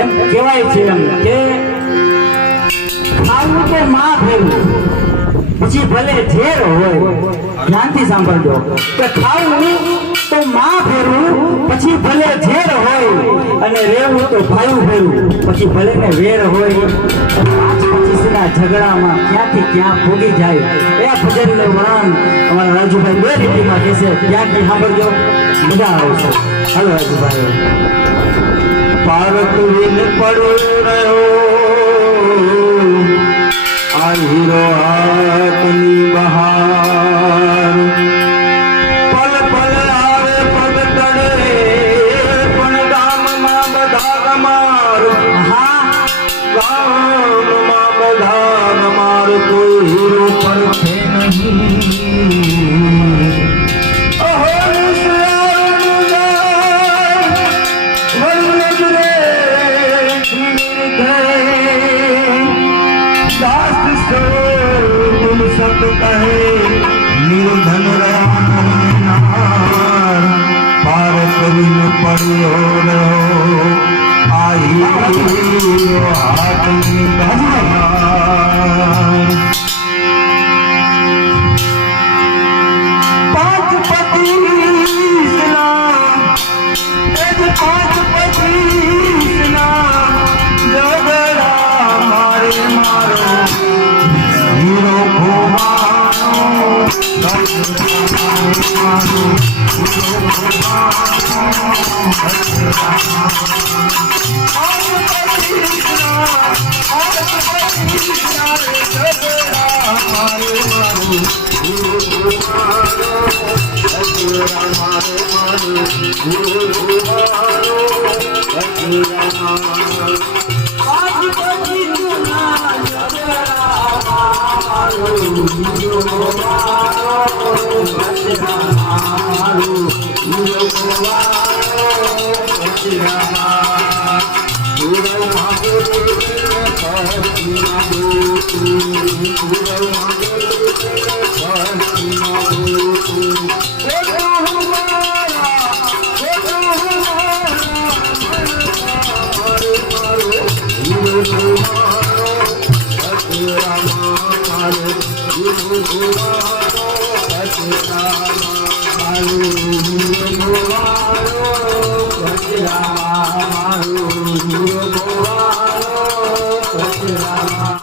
એમ કહેવાય છે એમ કે ખાવું કે માં ફેરવું પછી ભલે ઝેર હોય, ધ્યાનથી સાંભળજો કે ખાવું તો માં ફેરવું પછી ભલે ઝેર હોય, અને રહેવું તો ભાયું ફેરવું પછી ભલે ને વેર હોય. 5-25 ઝઘડામાં ક્યાંથી ક્યાં ભોગી જાય એ ભજનનું વર્ણન અમારા રાજુભાઈ 2 લીટીમાં કહેશે, ત્યાંથી સાંભળજો, મજા આવશે. હાલો રાજુભાઈ. પારકુરીને પડ્યો રહ્યો આ હીરો હાથની બહાર, પલ પલ આવે પગ તળે પણ ગામમાં બધા ગમાર. ગામમાં બધા ગમાર, કોઈ હીરો પડશે નહીં. निर्धन पार કરીને પડ્યો રહ્યો આઈ હાથની બહાર. 5-25 ઝઘડા મારે મારો હીરો ખોવાનો.